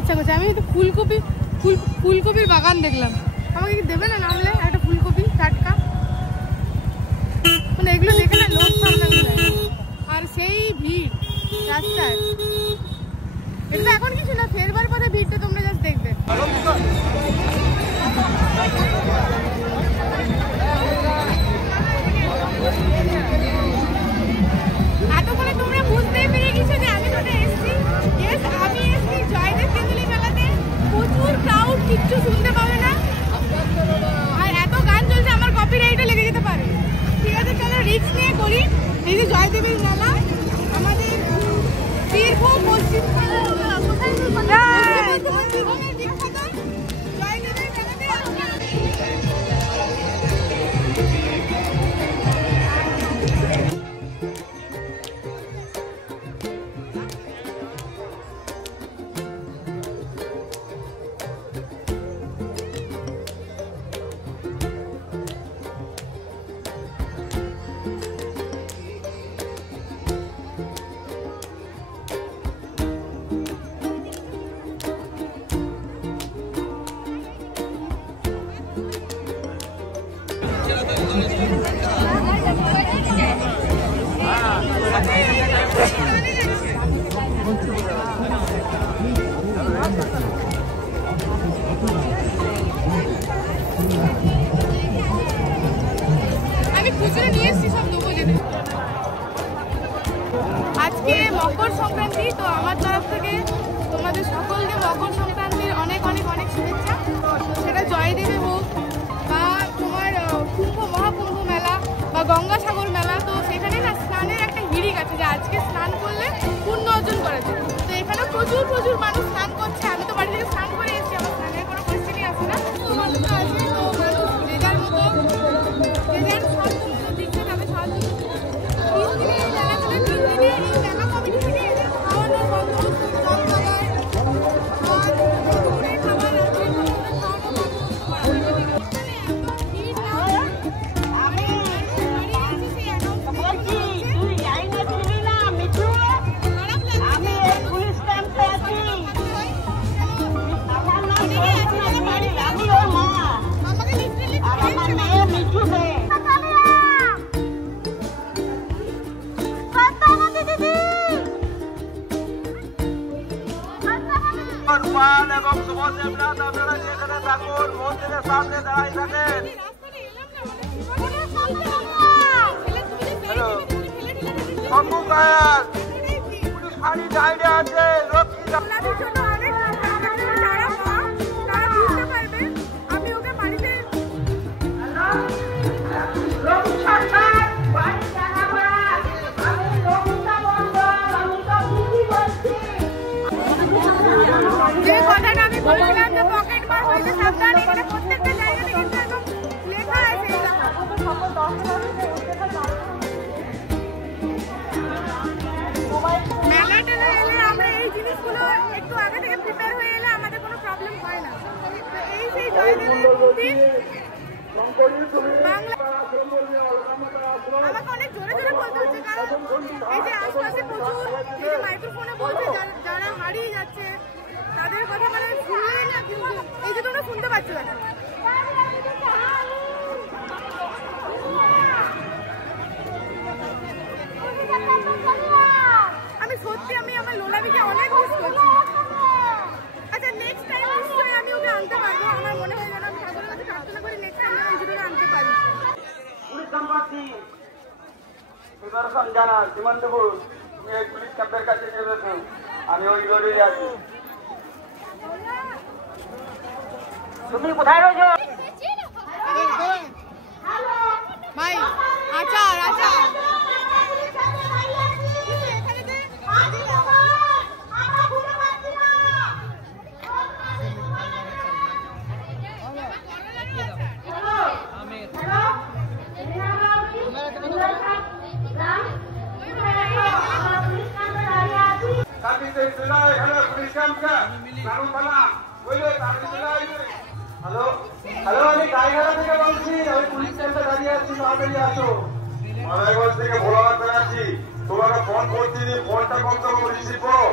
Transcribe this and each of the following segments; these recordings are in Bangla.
ইচ্ছা করছে। আমি তো ফুলকপির বাগান দেখলাম, আমাকে কি দেবে না নামলে একটা ফুলকপি টাটকা? মানে এগুলো দেখে না লোক সামনে আর সেই ভিড় রাস্তায়। এটা এখন কিছু না, ফেরবার পরে ভিড়টা তোমরা জাস্ট দেখবে। এতক্ষণে তোমরা বুঝতেই পেরে গেছো যে আমি কোথায় এসেছি। আমি এসেছি জয়দেব কেন্দুলি মেলাতে। প্রচুর ক্রাউড, কিচ্ছু শুনতে পাবে না, আর এত গান চলছে আমার কপিরাইটও লেগে যেতে পারে। ঠিক আছে, চলো রিস্ক নিয়ে করি। এই যে জয়দেবের মেলা আমাদের বীরভূম পশ্চিমবঙ্গের কোথায় বীরভূমের বিখ্যাত জয়দেবের মেলাতে আজকে মকর সংক্রান্তি, তো আমার তরফ থেকে তোমাদের সকলকে মকর সংক্রান্তির অনেক অনেক অনেক শুভেচ্ছা। সেটা জয়দেবে হোক বা তোমার মহাকুম্ভ মেলা বা গঙ্গাসাগর মেলা, তো সেখানে না স্নানের একটা হিড়িক আছে যে আজকে স্নান করলে পুণ্য অর্জন করা যায়। তো এখানে প্রচুর প্রচুর মানুষ স্নান করছে। আমি তো বাড়ি থেকে স্নান করে এসেছি, আমার স্নানের কোনো পরিস্থিতি আসে না, তো মানুষ আছে, তো মানুষ পাল এবং শুভদেবনাথ আপনারা যেখানে থাকুন মন্দিরের সামনে দাঁড়াই থাকেন। হ্যালো বাবু গায়াল পুলিশ ফাঁড়ি সাইডে আছে যে কথাটা আমি বলেছিলাম যে পকেট মার হইতে সাবধান, এখানে প্রত্যেকটা জায়গাতে কিন্তু একদম লেখা আছে। মেলাতে এলে আমরা এই জিনিসগুলো একটু আগে থেকে প্রিপেয়ার হয়ে এলে আমাদের কোনো প্রবলেম হয় না। এই সেই জয়দেবের মন্দির বাংলা। আমাকে অনেক জোরে জোরে বলতে হচ্ছে কারণ এই যে আশপাশে প্রচুর এই যে মাইক্রোফোনে বলছে যারা হারিয়ে যাচ্ছে তাদের কথা মানে শুনলেই না, কিন্তু এই যে তোমরা শুনতে পাচ্ছ না। আমি সত্যি আমি আমার লোলাবিকে অনেক মিস করছি। আচ্ছা নেক্সট টাইম নিশ্চয়ই আমি ওকে আনতে পারবো। আমার মনে হয় যেন আমি ঠাকুরের কাছে প্রার্থনা করি নেক্সট টাইম আমি ভিডিওটা আনতে পারি। পুলিশ সম্পত্তি সুদর্শন জানা সীমান্তপুর তুমি এই পুলিশ ক্যাম্পের কাছে এসেছো, আমি ওই রোডে আছি। তুমি কোথায় রয়েছো? ভাই আচার আচার হ্যালো হ্যালো আমি গাইঘাটা থেকে বলছি, আমি পুলিশ ক্যাম্পে দাঁড়িয়ে আছি, তাড়াতাড়ি আসো। মারাইগঞ্জ থেকে ভোলাঘাট থেকে আছি, তোমাকে ফোন করছি, ফোনটা কম করবো, রিসিভ করো।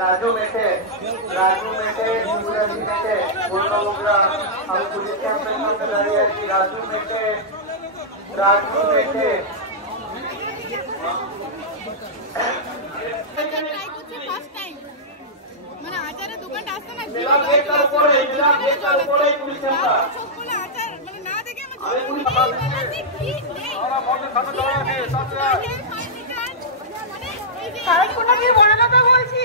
राजू मेटे युवराज मेटे पूर्ण मुद्रा हम पुलिस कैंप में दाঁড়িয়ে আছি। राजू मेटे মানে আচারের দোকানটা আসতে না পুলিশ ক্যাম্পটা আচার মানে না দেখে আমার বলছি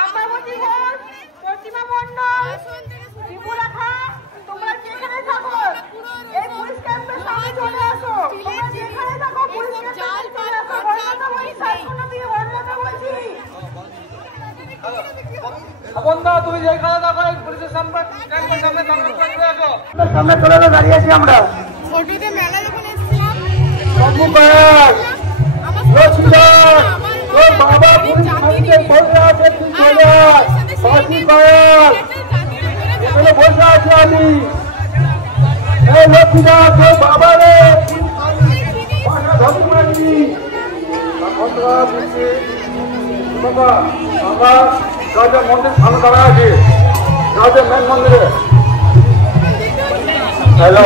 আম্বাবতী ঘোষ, প্রতিমা মণ্ডল, ত্রিপুরাখা, তোমরা যেখানে থাকো এই পুলিশ ক্যাম্পের সামনে চলে আসো। তোমরা যেখানে থাকো পুলিশ ক্যাম্পে চলে আসো। বড়মাতা বলছি, সাতকুন্ডা থেকে বড়মাতা বলছি। বন্ধু তুমি যেখানে থাকো পুলিশের সামনে ক্যাম্পের সামনে সামনে চলে আসো, দাঁড়িয়ে আছি আমরা। ছোটতে মেলা যখন এসেছিলাম বাবু গায়াল তোর বাবা পুলিশ ফাঁড়িতে বসে আছে, তুই চলে আয়। বাসি গায়াল এখানে বসে আছি আমি। এই লক্ষ্মীদা তোর বাবা রে বাসা ধরে পড়েছি। আমরা বলছি বাবা আমরা রাজা মন্দির সামনে দাঁড়া আছি, রাজা মেন মন্দিরে। হ্যালো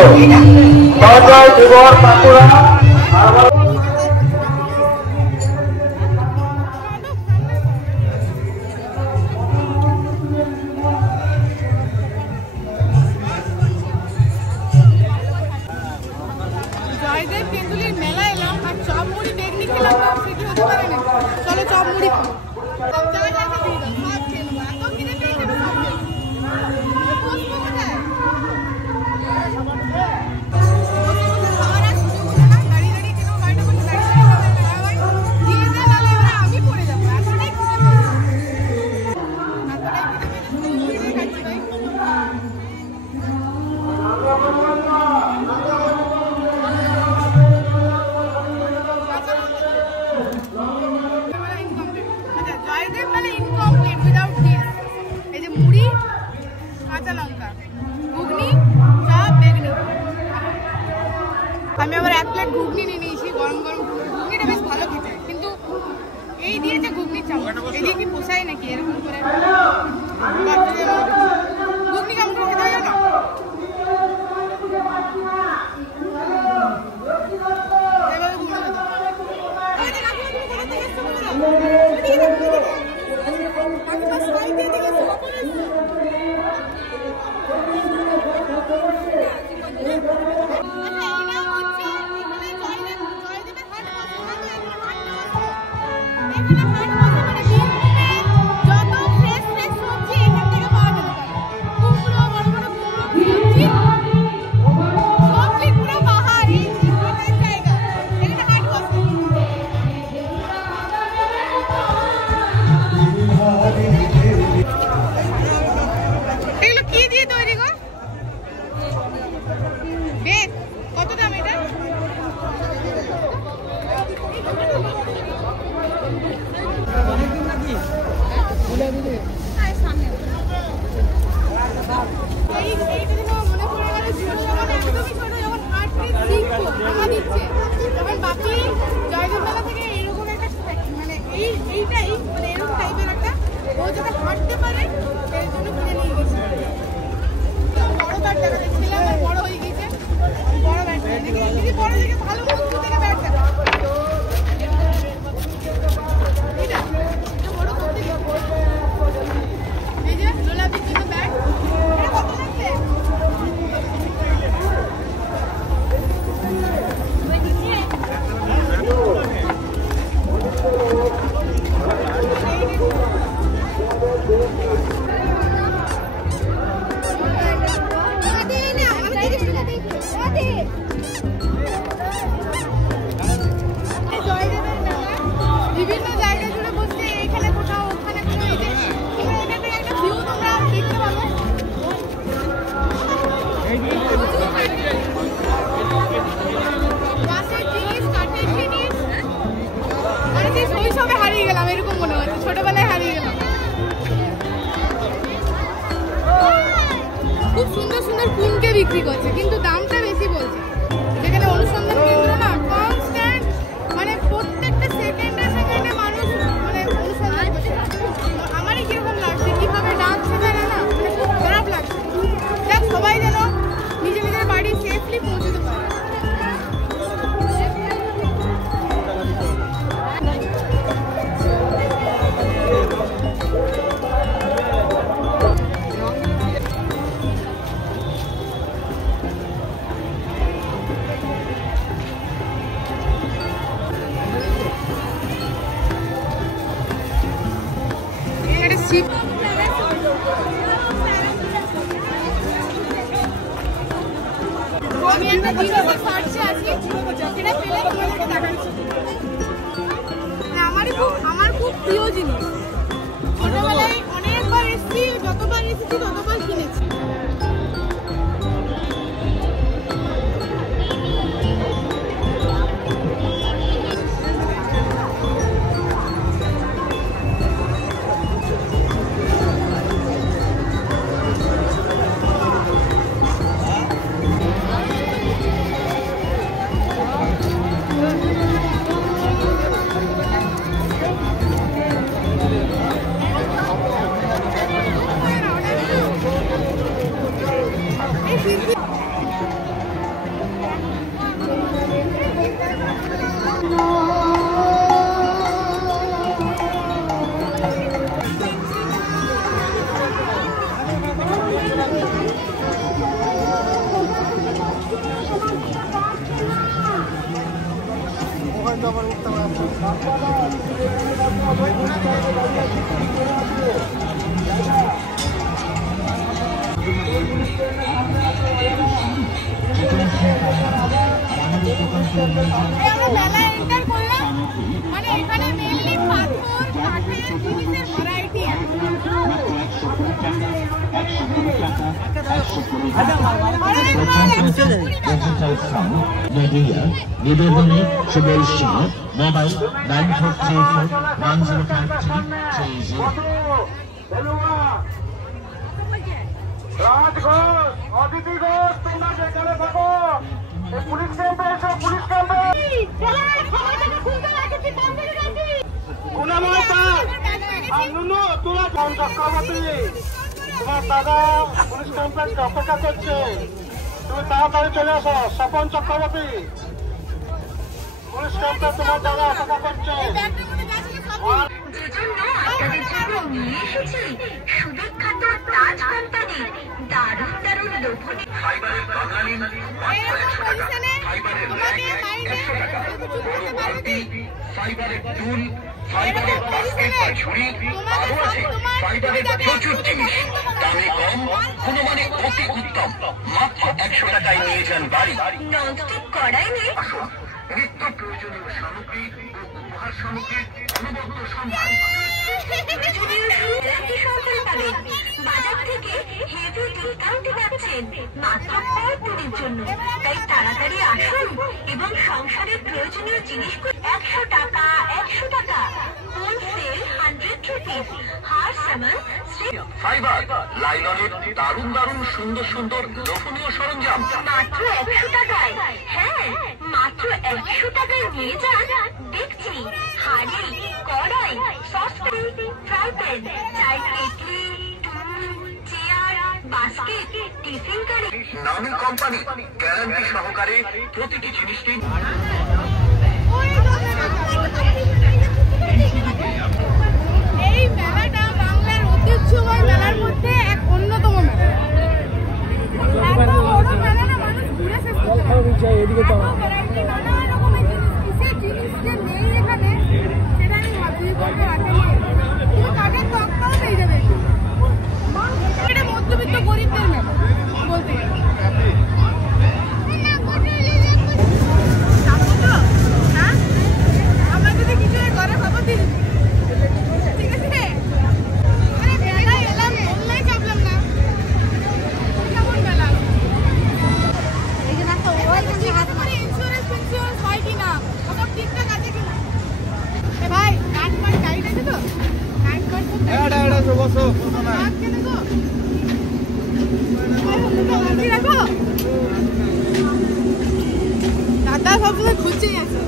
জয় দেবর বাঁকুড়া জয়দেব তেঁতুলির মেলা এলাম আর চপ মুড়ি টেকনিক খেলাম, সেটি হতে পারে না। চলো চপ মুড়ি দাঁড়িয়ে দাঁড়িয়ে কেন এই দিয়েছে ঘুগনি চামচ, এদিকে কি পোষায় নাকি এরকম করে? ঘুগনি কেমন করে খেতে হয় জানো? খুব সুন্দর সুন্দর কুনকে বিক্রি করছে, কিন্তু দামটা বেশি বলছে। যেখানে অনুসন্ধান কেন্দ্র না কনস্ট্যান্ট, মানে প্রত্যেকটা সেকেন্ডে সেকেন্ডে মানুষ মানে অনুসন্ধান করছে। আমারই কিরকম লাগছে, কিভাবে ডাকছে জানে না, মানে খুব খারাপ লাগছে। দেখ সবাই যেন নিজে নিজের বাড়ি সেফলি পৌঁছতে পারে। আমি একটা জিনিসের সার্চে আছি, সেটা পেলে তোমাদেরকে দেখাচ্ছি। আমার খুব প্রিয় জিনিস, ছোটবেলায় অনেকবার এসেছি, যতবার এসেছি ততবার কিনেছি। মানে এখানে মেইনলি পাথর কাঠের জিনিসের ভ্যারাইটি আছে। নিবেদনে সুবল সিংহ, মোবাইল 9434105330। রাজঘোষ, অদিতি ঘোষ, তোমরা যেখানে থাকো পুলিশ ক্যাম্পে এসো, পুলিশ ক্যাম্পে। তোমার চক্রবর্তী তোমার দাদা পুলিশ কমপ্লেক্স অপেক্ষা করছে, তুমি তাড়াতাড়ি চলে আসো। স্বপন চক্রবর্তী পুলিশ কমপ্লেক্স তোমার দাদা অপেক্ষা করছে। প্রচুর জিনিস দামে কম, গুণমানে অতি উত্তম, মাত্র 100 টাকায় নিয়ে যান বাড়ি। ননস্টিক কড়াই নেই, নিত্য প্রয়োজনীয় সামগ্রী ও উপহার সামগ্রীর অনবদ্য সম্ভার। বাজার থেকে হেভি ডিসকাউন্টে পাচ্ছেন মাত্র 5 দিনের জন্য। তাই তাড়াতাড়ি আসুন এবং সংসারের প্রয়োজনীয় জিনিসগুলো 100 টাকা 100 টাকা হোলসেল 100 রুপিস হার সামান ফাইবার লাইলনের দারুণ দারুণ সুন্দর সুন্দর লোভনীয় সরঞ্জাম মাত্র 100 টাকায়। হ্যাঁ, মাত্র 100 টাকায় নিয়ে যান। দেখছি হাঁড়ি, কড়াই, সসপ্যান, ফ্রাই প্যান, চাই কেটলি, চেয়ার, বাস্কেট, টিফিন কারি, নামি কোম্পানি গ্যারান্টি সহকারে প্রতিটি জিনিসটি। এই মেলাটা বাংলার ঐতিহ্যময় মেলার মধ্যে এক অন্যতম মেলা। এত বড় মেলা না, মানুষ ঘুরে শেষ করতে পারে। নানা রকমের জিনিস যে নেই এখানে, সেটা আমি ভাবছি কিন্তু কাঠের তক্তাও পেয়ে যাবে। এটা মধ্যবিত্ত গরিবদের মেলা বলতে গেলে। আমরা যদি কিছু ঘরে খবর দিই, ঠিক আছে? মানে মেলায় এলাম, বললেই চাপলাম না। কেমন মেলা? ইন্স্যুরেন্স হয় কিনা, ওসব ঠিকঠাক আছে কিনা? ভাই গাইড আছে তো? গাইড রাখো। দাদা সবসময় খুঁজছেই আছে।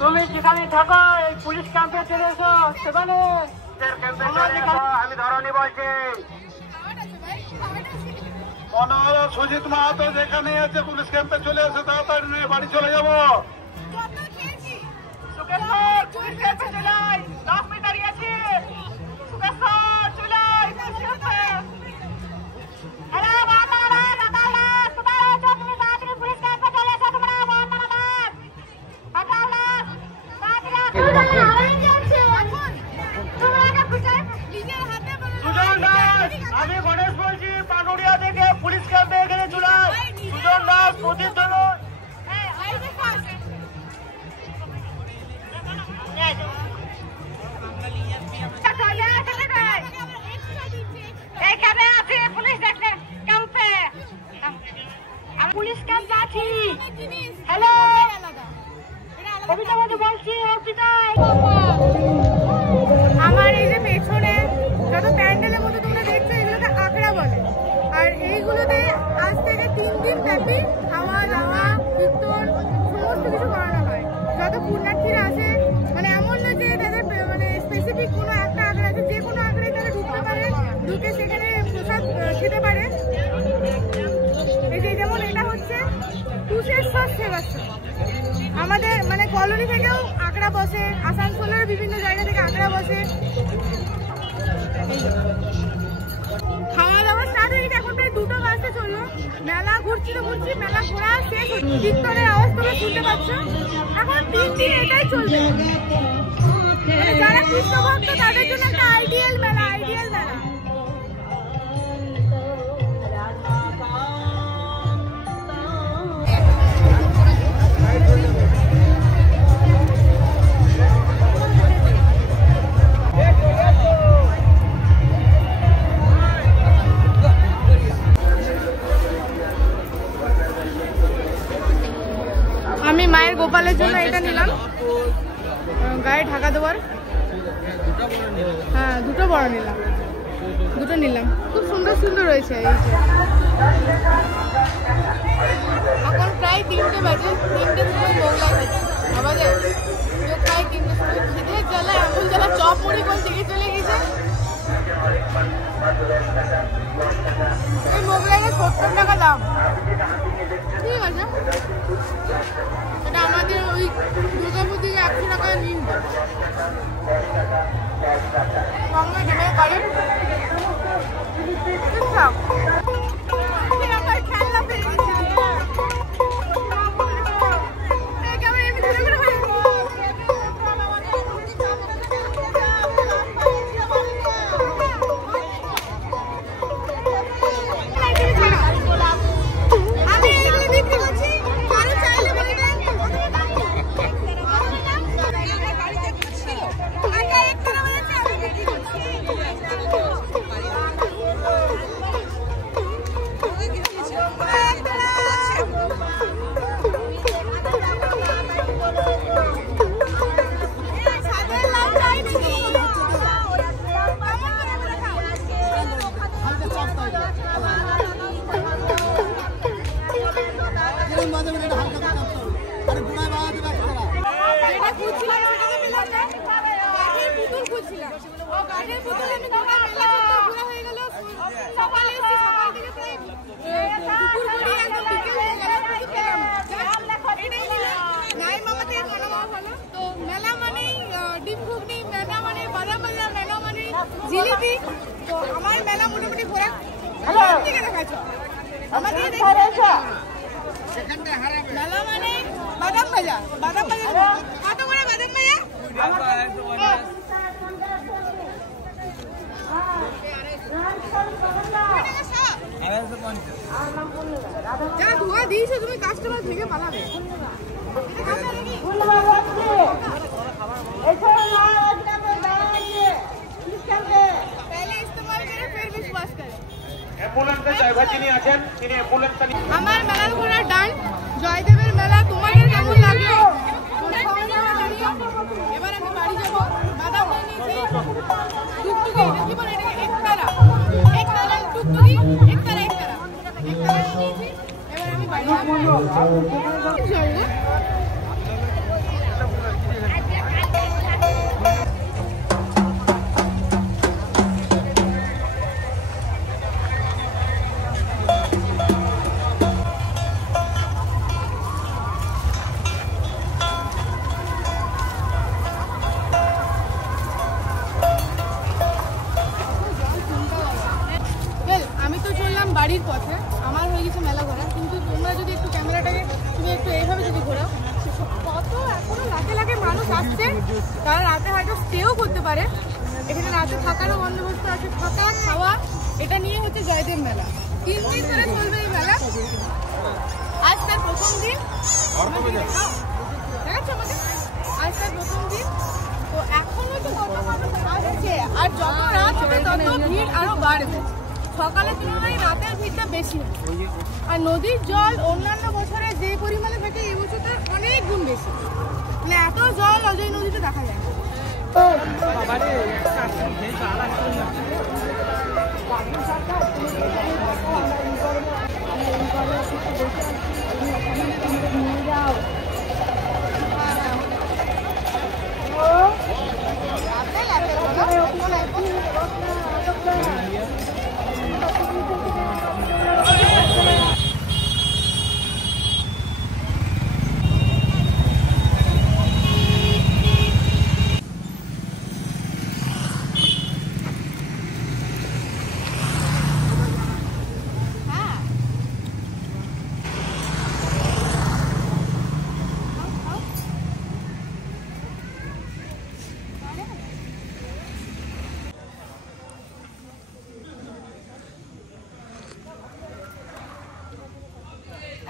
তুমি যেখানে থাকো এই পুলিশ ক্যাম্পে চলে এসো। সেখানে আমি ধরনি বলছি। সুজিত মাহাতো যেখানে আছে পুলিশ ক্যাম্পে চলে এসো, তাড়াতাড়ি নিয়ে বাড়ি চলে যাবো। পুলিশ ক্যাম্পে চলে আয়, 10 মিনিট দাঁড়িয়ে আছি। আমি গণেশ বলছি, পানুরিয়া থেকে পুলিশ ক্যাম্পে এখানে চলে আয়। সুজন দাস প্রদীপ ধরুন। এখানে আছি পুলিশ দেখলেন ক্যাম্পে, পুলিশ ক্যাম্পে আছি। হ্যালো, কবিতা বলছি। আমার এই যে পেছনে যত প্যান্ডেলের মধ্যে তোমরা দেখছো, এগুলোকে আখড়া বলে। আর এইগুলোতে আজ থেকে 3 দিন ব্যাপী খাওয়া দাওয়া, কীর্তন সমস্ত কিছু করানো হয়। যত পুণ্যার্থীরা আসে, মানে এমন না যে তাদের মানে স্পেসিফিক কোনো একটা আখড়া আছে, যে কোনো আখড়ায় তারা ঢুকতে পারে, ঢুকে সেখানে প্রসাদ খেতে পারে। এই যে যেমন এটা হচ্ছে কুশেশ্বর সেবাশ্রম। আমাদের মানে কলোনি থেকেও আখড়া বসে, আসানসোলের বিভিন্ন জায়গা থেকে আখড়া বসে। খাওয়া দাওয়া স্টার্ট হয়ে গেছে, এখন প্রায় 2টা বাজতে চললো। মেলা ঘুরছি, মেলা ঘোরা শেষ। কীর্তনের আওয়াজ তোমরা শুনতে পাচ্ছ। এখন 3 দিন এটাই চলবে। যারা কৃষ্ণ ভক্ত তাদের জন্য একটা আইডিয়াল মেলা। গোপালের জন্য এটা নিলাম, গায়ে ঢাকা দেওয়ার। হ্যাঁ, দুটো বড় নিলাম, দুটো নিলাম। খুব সুন্দর সুন্দর রয়েছে। এই যে এখন প্রায় 3টে বাজে, 3টে সময় মোগলাই খাচ্ছি। আমাদের প্রায় 3টে সময় খিদের জ্বালা, এমন জ্বালা চপ মুড়ি কোন দিকে চলে গেছে। এই মোগলাইটা 70 টাকা দাম। ঠিক আছে, এটা আমাদের ওই দুর্গাপুর থেকে 100 টাকা নিন। সঙ্গে দেবে বাড়ির আমার খেলনা পেয়ে গেছি। জিলিপি তো আমার মেলা মোটামুটি ঘোরা থেকে দেখাচ্ছ আমাদের মেলা মানে বাদাম ভাজা। বাদাম ভাজা কত করে বাদাম ভাজা? যা ধোয়া দিয়েছো তুমি, কাস্টমার থেকে পালাবে। আমার মেলার ঘোরা ডান। জয়দেবের মেলা তোমাদের কেমন লাগলো? এবার আমি বাড়ি যাবো। বাদাম নিয়েছি, টুকটুকি কি বলে এটাকে, একতারা টুকটুকি, একতারা নিয়েছি। এবার আমি বাড়ি যাবো। বাড়ির পথে আমার হয়ে গেছে মেলা ঘোরা। কিন্তু তোমরা যদি একটু ক্যামেরাটাকে তুমি একটু এইভাবে যদি ঘোরাও, কত এখনো লাখে লাখে মানুষ আসছে। তারা রাতে হয়তো স্টেও করতে পারে, এখানে রাতে থাকারও বন্দোবস্ত আছে, থাকা খাওয়া। এটা নিয়ে হচ্ছে জয়দেব মেলা। 3 দিন ধরে চলবে এই মেলা। আজ তার প্রথম দিন, দেখাচ্ছে আমাকে, আজ তার প্রথম দিন। তো এখনো তো কত মানুষ আসছে, আর যত রাত হবে তত ভিড় আরো বাড়বে। সকালের তুলনায় রাতের ভিড়টা বেশি, আর নদীর জল অন্যান্য বছরে যে পরিমাণে থাকে এই বছর তার অনেক গুণ বেশি। মানে এত জল অজয় নদীতে দেখা যায়।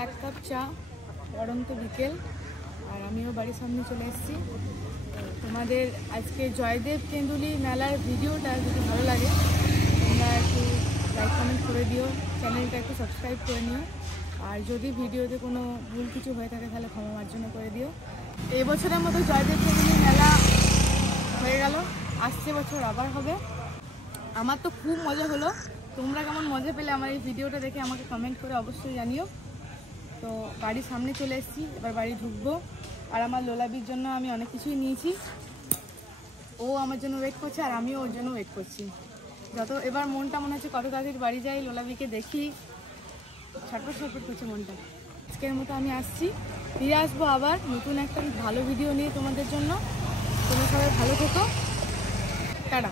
এক কাপ চা, পড়ন্ত বিকেল, আর আমিও বাড়ির সামনে চলে এসেছি। তোমাদের আজকে জয়দেব কেন্দুলি মেলার ভিডিওটা যদি ভালো লাগে তোমরা একটু লাইক কমেন্ট করে দিও, চ্যানেলটা একটু সাবস্ক্রাইব করে নিও। আর যদি ভিডিওতে কোনো ভুল কিছু হয়ে থাকে তাহলে ক্ষমা মার্জনা করে দিও। এই বছরের মতো জয়দেব ফ্যামিলি মেলা হয়ে গেল, আসছে বছর আবার হবে। আমার তো খুব মজা হলো, তোমরা কেমন মজা পেলে আমার এই ভিডিওটা দেখে আমাকে কমেন্ট করে অবশ্যই জানিও। তো বাড়ির সামনে চলে এসেছি, এবার বাড়ি ঢুকবো। আর আমার লোলাবির জন্য আমি অনেক কিছুই নিয়েছি, ও আমার জন্য ওয়েট করছে আর আমিও ওর জন্য ওয়েট করছি। এবার মনটা মনে হচ্ছে কত তাড়াতাড়ি বাড়ি যাই, লোলাবিকে দেখি, ছটফট ছটফট করছে মনটা। আজকের মতো আমি আসছি, ফিরে আসবো আবার নতুন একটা ভালো ভিডিও নিয়ে তোমাদের জন্য। তোমরা সবাই ভালো থেকো, টাটা।